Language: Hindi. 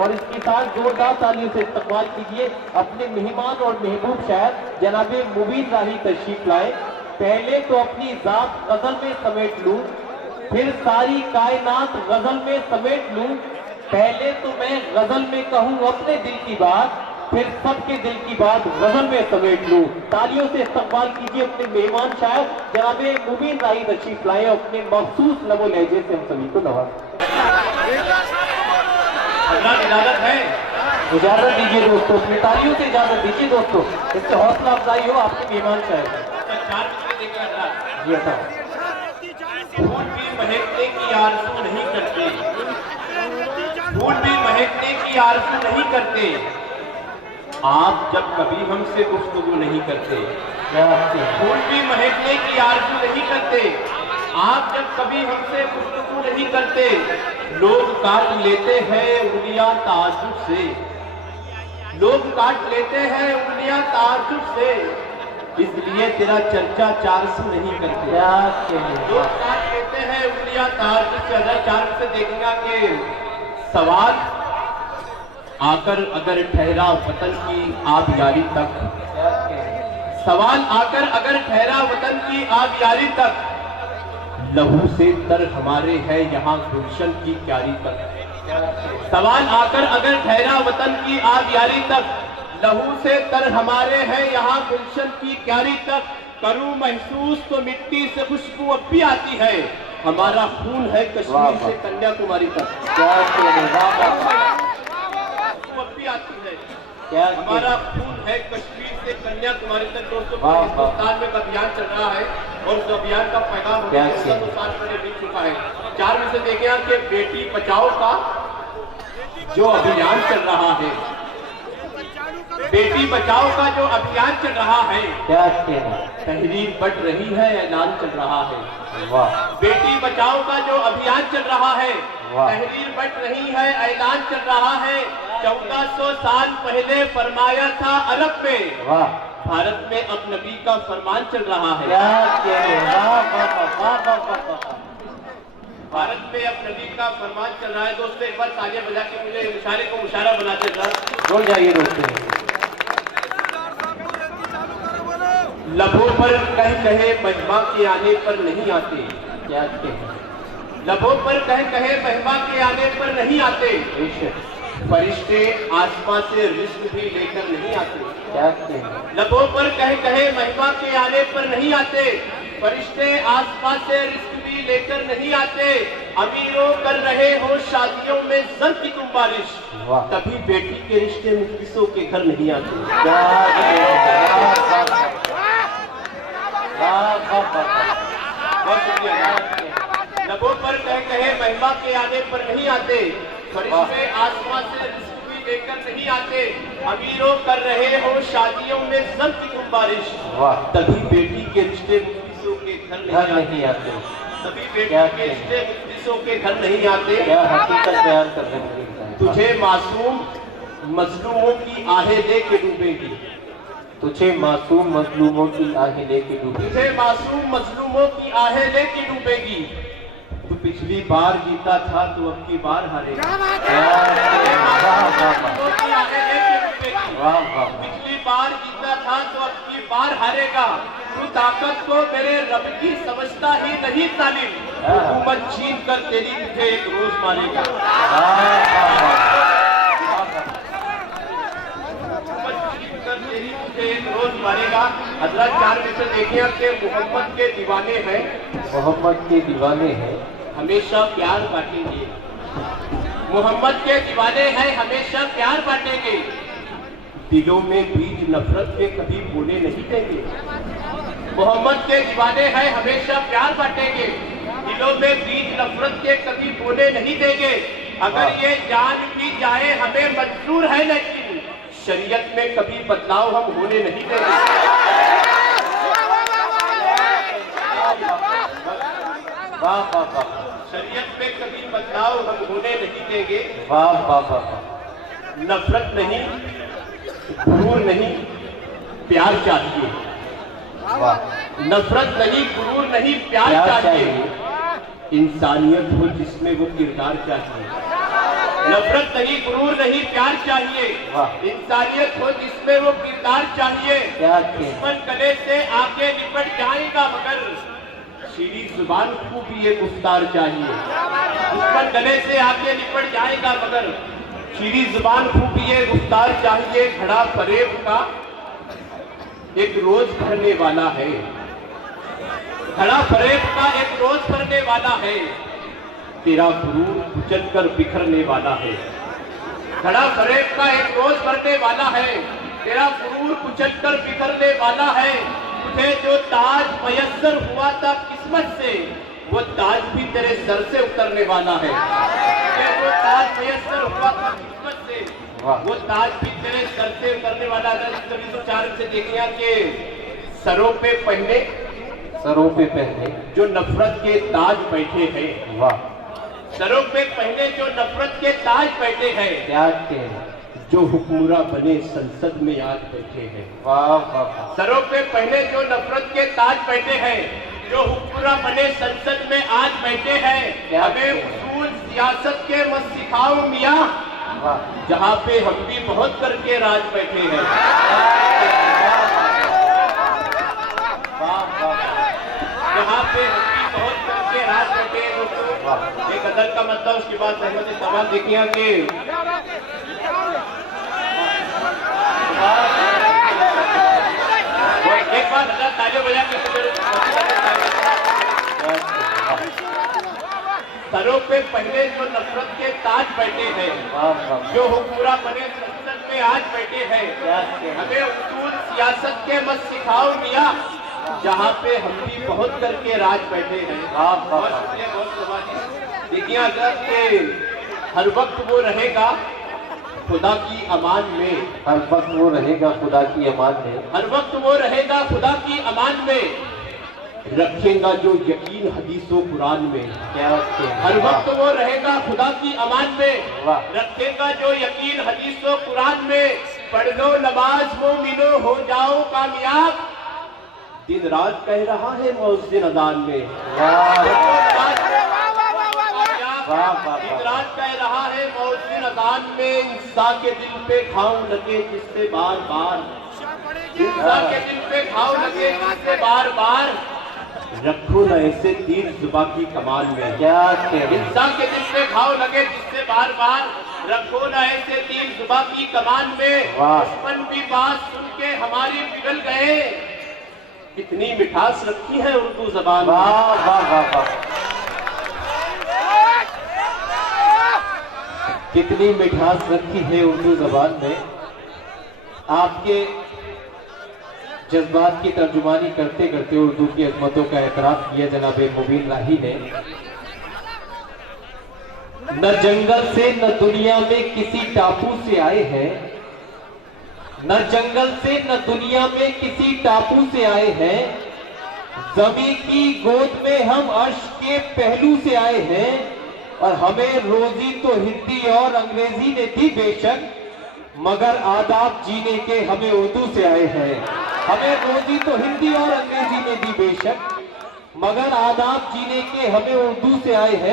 और इसके साथ जोरदार तालियों से इस्तकबाल कीजिए अपने मेहमान और महबूब शायर जनाबे मुबीन राही तशरीफ लाए। पहले तो अपनी जात गजल में समेट लूं, फिर सारी कायनात गजल में समेट लूं। पहले तो मैं गजल में कहूं अपने दिल की बात, फिर सबके दिल की बात गजल में समेट लूं। तालियों से इस्तकबाल कीजिए अपने मेहमान शायर जनाबे मुबीन राही तशरीफ लाए। अपने मखसूस लबो लहजे से हम सभी को नवाज इजाजत है। इजाजत दीजिए दोस्तों, अपनी तालियों से इजाजत दीजिए दोस्तों, इससे हौसला अफजाई हो आपके मेहमान शायर। फूल भी महकने की आरज़ू नहीं करते, फूल भी महकने की आरज़ू नहीं करते, आप जब कभी हमसे गुफ्तगू नहीं करते। फूल भी महकने की आरज़ू नहीं करते, आप जब कभी हमसे गुफ्तगू नहीं करते। लोग काट लेते हैं उंगलियां ताज्जुब से, लोग काट लेते हैं उंगलियां ताज्जुब से, इसलिए तेरा चर्चा 400 नहीं करते। लोग काट लेते हैं उंगलियां ताज्जुब से। 4 से देखेगा कि सवाल आकर अगर ठहरा वतन की आब यारी तक, सवाल आकर अगर ठहरा वतन की आब यारी तक, लहू से तर हमारे है यहाँ गुलशन की क्यारी तक। सवाल आकर अगर ठहरा वतन की आब यारी तक, लहू से तर हमारे हैं यहाँ गुलशन की क्यारी तक। करूं महसूस तो मिट्टी से खुशबू अब भी आती है, हमारा खून है कश्मीर से कन्याकुमारी तक। आती है क्या हमारा खून है कश्मीर से कन्याकुमारी तक। दोस्तों हिंदुस्तान में अभियान चल रहा है और उस अभियान का पैगाम 2 साल पहले मिल चुका है। 4 में से देखिए कि बेटी बचाओ का जो अभियान चल रहा है, बेटी बचाओ का जो अभियान चल रहा है, क्या तहरीर बढ़ रही है, ऐलान चल रहा है। वाह। बेटी बचाओ का जो अभियान चल रहा है, तहरीर बढ़ रही है, ऐलान चल रहा है। 1400 साल पहले फरमाया था अरब में, वाह। भारत में अब नबी का फरमान चल रहा है। भारत में अब नबी का फरमान चल रहा है। दोस्तों एक बार तालियां बजा के मुझे इशारे को मुशारा बनाते बोल जाइए दोस्तों। लबों पर कह कहे महिमा के आने पर नहीं आते, क्या लबों पर कह कहे महिमा के आने पर नहीं आते, फरिश्ते आसमां से रिज़्क़ भी लेकर नहीं आते। क्या लबों पर कह कहे महिमा के आने पर नहीं आते, फरिश्ते आसमां से रिज़्क़ भी लेकर नहीं आते। अमीरों कर रहे हो शादियों में ज़र की तुम बारिश, कभी बेटी के रिश्ते मुफ्लिसों के घर नहीं आते। लबों पर कह कहे महिमा के आने पर नहीं आते, फरिश्ते आसमां से रिज़्क़ भी लेकर नहीं आते। अमीरों कर रहे हो शादियों में ज़र की तुम बारिश, तभी बेटी के रिश्ते मुफ्लिसों के घर नहीं आते। तभी बेटी के रिश्ते मुफ्लिसों के घर नहीं आते। हकीकत बयान कर देंगे। तुझे मासूम मजलूमों की आहें लेके डूबेगी, तुझे मासूम मजलूमों की आहें लेके डूबेगी, तुझे मासूम मजलूमों की आहें लेके डूबेगी। तू पिछली बार जीता था तो अब की बार हारेगा। पिछली बार जीता था तो अब की बार हारेगा। तू ताकत को मेरे रब की समझता ही नहीं तालिम, हुकूमत छीन कर तेरी मुझे एक रोज मारेगा। एक रोज मारेगा। हज़रत 4 में से देखिए कि मोहम्मद के दीवाने हैं, मोहम्मद के दीवाने हैं, हमेशा प्यार बांटेंगे। मोहम्मद के दीवाने हैं, हमेशा प्यार बांटेंगे। दिलों में बीज नफरत के कभी बोने नहीं देंगे। मोहम्मद के दीवाने हैं, हमेशा प्यार बांटेंगे। दिलों में बीज नफरत के कभी बोने नहीं देंगे। अगर ये जान भी जाए हमें मंजूर है, लेकिन शरीयत में कभी बदलाव हम होने नहीं देंगे। शरीयत में कभी बदलाव हम होने नहीं देंगे। नफरत नहीं, गुरूर नहीं, प्यार चाहिए। नफरत नहीं, गुरूर नहीं, प्यार चाहिए। इंसानियत हो जिसमें वो किरदार चाहिए। नफरत नहीं, गुरूर नहीं, प्यार चाहिए। वाह। इंसानियत हो जिसमें वो किरदार चाहिए। क्या थे? दुश्मन गले से आके निपट जाएगा मगर शीरी जुबान को भी एक गुफ्तार चाहिए। दुश्मन गले से आके निपट जाएगा मगर शीरी जुबान को भी एक गुफ्तार चाहिए। घड़ा फरेब का एक रोज भरने वाला है, घड़ा फरेब का एक रोज भरने वाला है। तेरा गुरूर कुचल कर बिखरने वाला है। घड़ा फरेब का एक रोज भरने वाला है, तेरा गुरूर कुचल कर बिखरने वाला है। तुझे जो ताज मयस्सर हुआ था किस्मत से, वो ताज भी तेरे सर से उतरने वाला है। तुझे जो ताज मयस्सर हुआ था किस्मत से, वो ताज भी तेरे सर से उतरने वाला है। तभी तो चार से देखिए कि सरों पे पहने, सरों पे पहने जो नफरत के ताज बैठे हैं। वाह। सरों पे पहने जो नफरत के ताज बैठे हैं। क्या थे? जो हुक्मरां बने संसद में आज बैठे हैं। वाह वाह। सरों पे पहने जो नफरत के ताज बैठे हैं, जो हुक्मरां बने संसद में आज बैठे हैं। हमें उसूल सियासत के मत सिखाओ मियां, जहां पे हम भी बहुत करके राज बैठे हैं। जहां पे हम भी बहुत करके राज बैठे हैं। दोस्तों एक गजल का मतलब उसके बाद सहमत तमाम देखिए कि एक बार तालियों बजा के सरों पे पहले जो नफरत के ताज बैठे हैं, जो हुक्मरां बने संसद में आज बैठे हैं। हमें उसूल सियासत के मत सिखाओ मियां, जहाँ पे हम भी बहुत करके राज बैठे हैं। बहुत शुक्रिया, बहुत। देखिए अगर के हर वक्त वो रहेगा खुदा की अमान में, हर वक्त वो रहेगा खुदा की अमान में, हर वक्त वो रहेगा खुदा की अमान में। रखेगा जो यकीन हदीसों कुरान में। क्या हर वक्त वो रहेगा खुदा की अमान में। वाह। रखेगा जो यकीन हदीसों कुरान में। पढ़ लो नमाज मोमिनो हो जाओ कामयाब, दिन रात कह रहा है मुअज्जिन अज़ान में। दिन रात कह रहा है मुअज्जिन अज़ान में। इंसान के दिल पे घाव लगे जिससे बार बार, इंसान के दिल पे घाव लगे जिससे बार बार। रखो न ऐसे तीर जुबा की कमान में। क्या इंसान के दिल पे घाव लगे जिससे बार बार। रखो न ऐसे तीर जुबा की कमान में। दुश्मन भी बात सुन के हमारी पिघल गए। कितनी मिठास रखी है उर्दू जबान। वाह वाह वाह वाह। कितनी मिठास रखी है उर्दू जबान में। आपके जज्बात की तर्जुमानी करते करते उर्दू की अजमतों का एतराफ किया जनाब मुबीन राही ने। न जंगल से न दुनिया में किसी टापू से आए हैं, न जंगल से न दुनिया में किसी टापू से आए हैं। जमीन की गोद में हम अर्श के पहलू से आए हैं। और हमें रोजी तो हिंदी और अंग्रेजी ने दी बेशक, मगर आदाब जीने के हमें उर्दू से आए हैं। हमें रोजी तो हिंदी और अंग्रेजी ने दी बेशक, मगर आदाब जीने के हमें उर्दू से आए हैं।